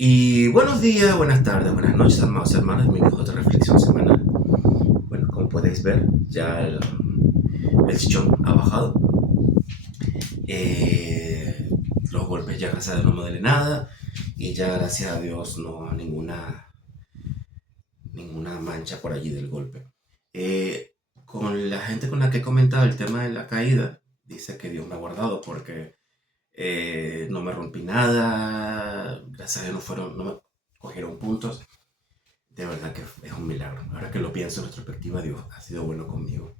Y buenos días, buenas tardes, buenas noches, amados hermanos, mi hijo de reflexión semanal. Bueno, como podéis ver, ya el chichón ha bajado. Eh, los golpes ya gracias a Dios no me duele nada. Y ya gracias a Dios no ninguna mancha por allí del golpe. Con la gente con la que he comentado el tema de la caída, dice que Dios me ha guardado porque no me rompí nada, gracias a Dios no me cogieron puntos. De verdad que es un milagro. Ahora que lo pienso en retrospectiva, Dios ha sido bueno conmigo.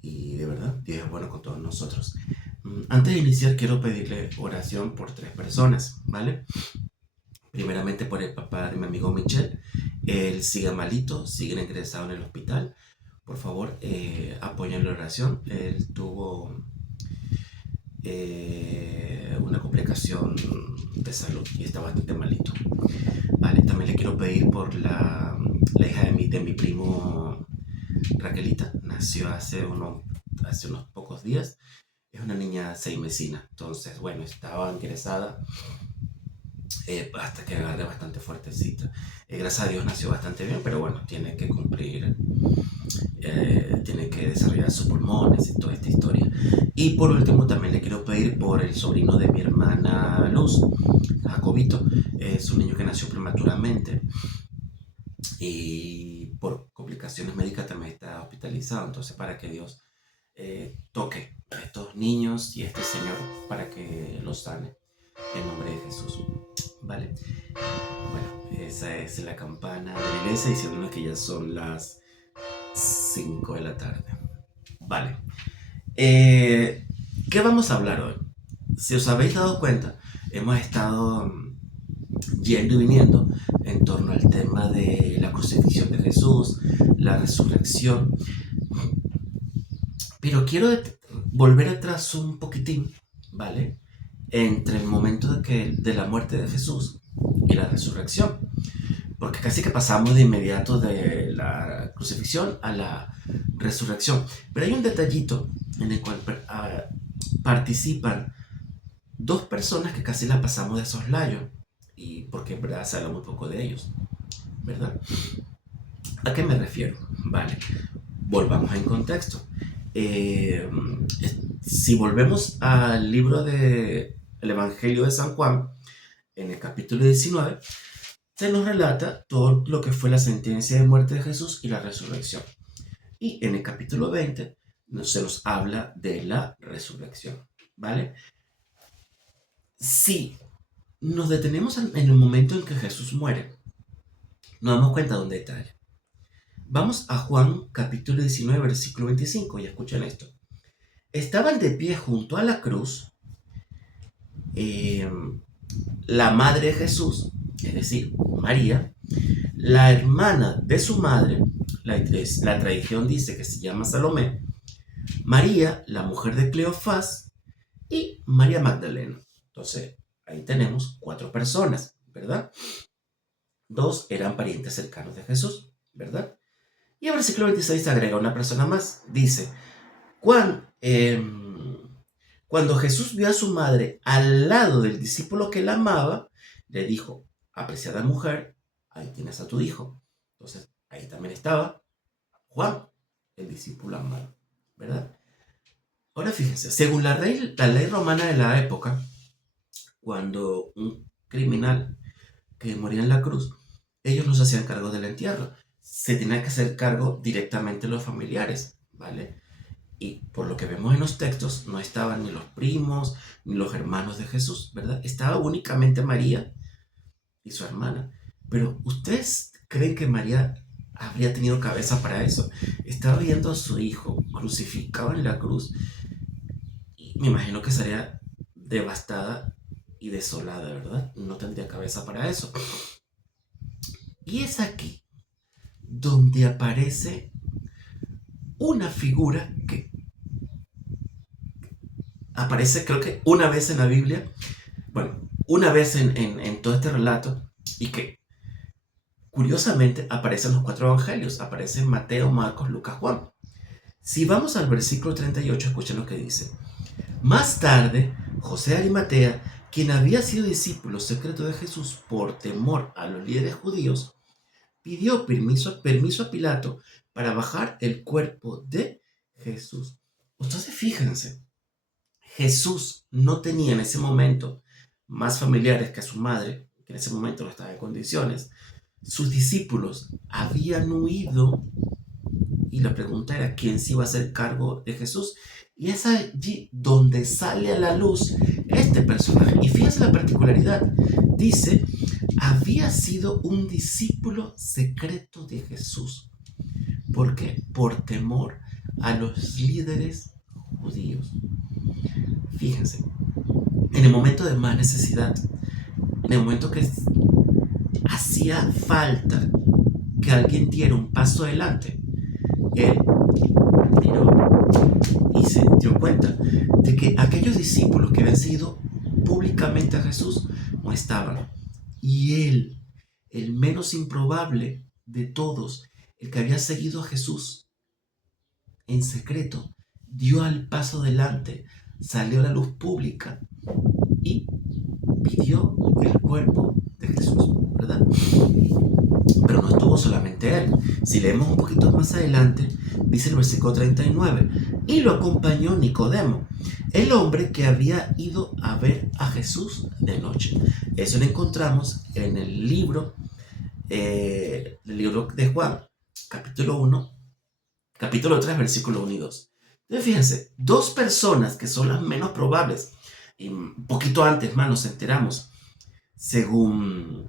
Y de verdad, Dios es bueno con todos nosotros. Antes de iniciar, quiero pedirle oración por tres personas, ¿vale? Primeramente por el papá de mi amigo Michel. Él sigue malito, sigue ingresado en el hospital. Por favor, apoyen la oración. Él tuvo una complicación de salud y está bastante malito. Vale, también le quiero pedir por la hija de mi primo Raquelita. Nació hace unos pocos días. Es una niña seimesina. Entonces, bueno, estaba ingresada hasta que agarre bastante fuertecita. Gracias a Dios nació bastante bien, pero bueno, tiene que cumplir, tiene que desarrollar sus pulmones y toda esta historia. Y por último, también le quiero pedir por el sobrino de mi hermana Luz, Jacobito. Es un niño que nació prematuramente y por complicaciones médicas también está hospitalizado. Entonces, para que Dios toque a estos niños y a este Señor para que los sane. En nombre de Jesús. Vale. Bueno, esa es la campana de la iglesia diciéndonos que ya son las 5 de la tarde. Vale. ¿Qué vamos a hablar hoy? Si os habéis dado cuenta, hemos estado yendo y viniendo en torno al tema de la crucifixión de Jesús, la resurrección. Pero quiero volver atrás un poquitín, ¿vale? Entre el momento de la muerte de Jesús y la resurrección. Porque casi que pasamos de inmediato de la crucifixión a la resurrección. Pero hay un detallito en el cual participan dos personas que casi la pasamos de soslayo. Y porque en verdad se habla muy poco de ellos, ¿verdad? ¿A qué me refiero? Vale, volvamos en contexto. Eh, si volvemos al libro del Evangelio de San Juan, en el capítulo 19, se nos relata todo lo que fue la sentencia de muerte de Jesús y la resurrección. Y en el capítulo 20 se nos habla de la resurrección, ¿vale? Si nos detenemos en el momento en que Jesús muere, nos damos cuenta de un detalle. Vamos a Juan capítulo 19, versículo 25 y escuchen esto. Estaban de pie junto a la cruz eh, la madre de Jesús, es decir, María, la hermana de su madre, la tradición dice que se llama Salomé, María, la mujer de Cleofás, y María Magdalena. Entonces, ahí tenemos cuatro personas, ¿verdad? Dos eran parientes cercanos de Jesús, ¿verdad? Y el versículo 26 agrega una persona más. Dice, Juan, cuando Jesús vio a su madre al lado del discípulo que la amaba, le dijo, apreciada mujer, ahí tienes a tu hijo. Entonces, ahí también estaba Juan, el discípulo amado, ¿verdad? Ahora fíjense, según la ley romana de la época, cuando un criminal que moría en la cruz, ellos no se hacían cargo del entierro, se tenía que hacer cargo directamente los familiares, ¿vale? Y por lo que vemos en los textos, no estaban ni los primos, ni los hermanos de Jesús, ¿verdad? Estaba únicamente María y su hermana. Pero ¿ustedes creen que María habría tenido cabeza para eso? Estaba viendo a su hijo crucificado en la cruz y me imagino que sería devastada y desolada, ¿verdad? No tendría cabeza para eso. Y es aquí donde aparece una figura que aparece creo que una vez en la Biblia, bueno, una vez en todo este relato, y que curiosamente aparece en los cuatro evangelios, aparece en Mateo, Marcos, Lucas, Juan. Si vamos al versículo 38, escuchen lo que dice. Más tarde, José de Arimatea, quien había sido discípulo secreto de Jesús por temor a los líderes judíos, pidió permiso a Pilato para bajar el cuerpo de Jesús. Entonces fíjense, Jesús no tenía en ese momento más familiares que a su madre, que en ese momento no estaba en condiciones. Sus discípulos habían huido y la pregunta era quién se iba a hacer cargo de Jesús. Y es allí donde sale a la luz este personaje. Y fíjense la particularidad. Dice, había sido un discípulo secreto de Jesús. ¿Por qué? Por temor a los líderes judíos. Fíjense, en el momento de más necesidad, en el momento que hacía falta que alguien diera un paso adelante, él miró y se dio cuenta de que aquellos discípulos que habían seguido públicamente a Jesús no estaban. Y él, el menos improbable de todos, el que había seguido a Jesús en secreto, dio al paso adelante, salió a la luz pública y pidió el cuerpo de Jesús, ¿verdad? Pero no estuvo solamente él. Si leemos un poquito más adelante, dice el versículo 39, y lo acompañó Nicodemo, el hombre que había ido a ver a Jesús de noche. Eso lo encontramos en el libro de Juan, capítulo 1, capítulo 3, versículo 1 y 2. Entonces fíjense, dos personas que son las menos probables, y un poquito antes más nos enteramos, según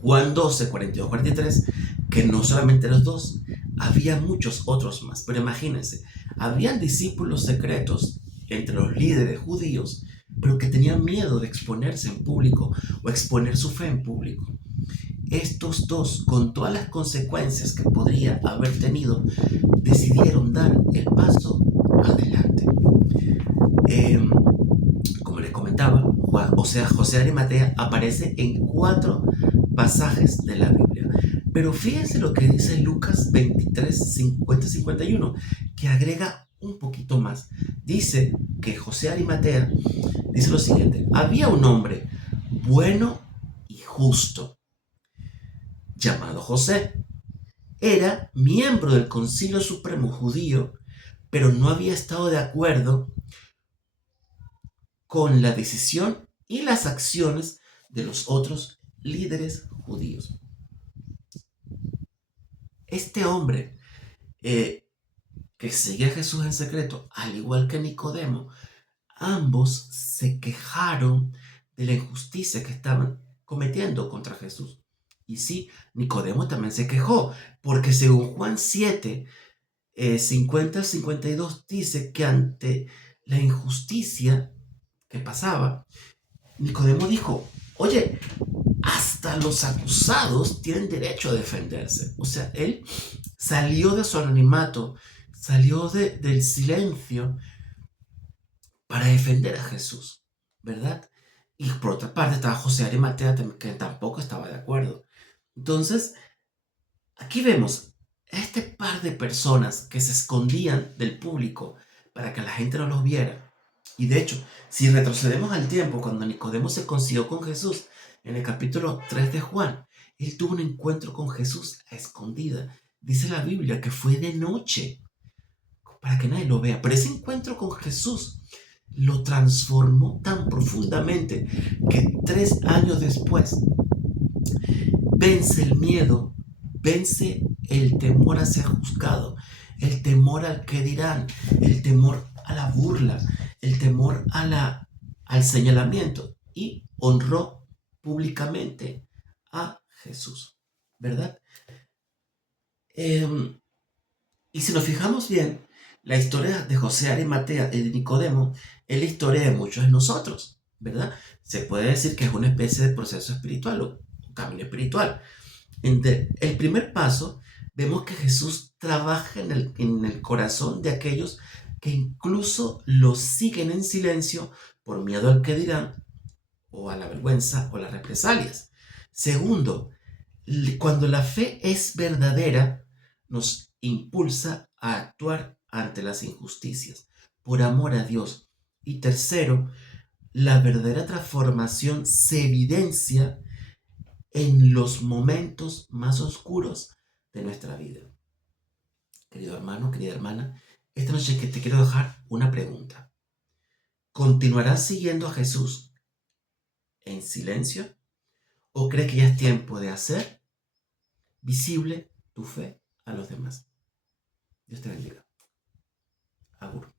Juan 12, 42, 43, que no solamente los dos, había muchos otros más. Pero imagínense, habían discípulos secretos entre los líderes judíos, pero que tenían miedo de exponerse en público o exponer su fe en público. Estos dos, con todas las consecuencias que podría haber tenido, decidieron dar el paso adelante. Como les comentaba, José de Arimatea aparece en 4 pasajes de la Biblia. Pero fíjense lo que dice Lucas 23, 50, 51, que agrega un poquito más. Dice que José de Arimatea dice lo siguiente: había un hombre bueno y justo llamado José. Era miembro del Concilio Supremo Judío, pero no había estado de acuerdo con la decisión y las acciones de los otros líderes judíos. Este hombre que seguía a Jesús en secreto, al igual que Nicodemo, ambos se quejaron de la injusticia que estaban cometiendo contra Jesús. Y sí, Nicodemo también se quejó, porque según Juan 7, 50 al 52 dice que ante la injusticia que pasaba, Nicodemo dijo, oye, hasta los acusados tienen derecho a defenderse. O sea, él salió de su anonimato, salió del silencio para defender a Jesús, ¿verdad? Y por otra parte estaba José de Arimatea, que tampoco estaba de acuerdo. Entonces, aquí vemos este par de personas que se escondían del público para que la gente no los viera. Y de hecho, si retrocedemos al tiempo, cuando Nicodemo se consiguió con Jesús, en el capítulo 3 de Juan, él tuvo un encuentro con Jesús a escondida. Dice la Biblia que fue de noche, para que nadie lo vea. Pero ese encuentro con Jesús lo transformó tan profundamente que 3 años después vence el miedo, vence el temor a ser juzgado, el temor al que dirán, el temor a la burla, el temor al señalamiento, y honró públicamente a Jesús, ¿verdad? Y si nos fijamos bien, la historia de José de Arimatea y de Nicodemo es la historia de muchos de nosotros, ¿verdad? Se puede decir que es una especie de proceso espiritual o camino espiritual. En el primer paso, vemos que Jesús trabaja en el corazón de aquellos que incluso lo siguen en silencio por miedo al que dirán, o a la vergüenza o las represalias. Segundo, cuando la fe es verdadera, nos impulsa a actuar ante las injusticias por amor a Dios. Y tercero, la verdadera transformación se evidencia en los momentos más oscuros de nuestra vida. Querido hermano, querida hermana, esta noche que te quiero dejar una pregunta. ¿Continuarás siguiendo a Jesús en silencio? ¿O crees que ya es tiempo de hacer visible tu fe a los demás? Dios te bendiga. Agur.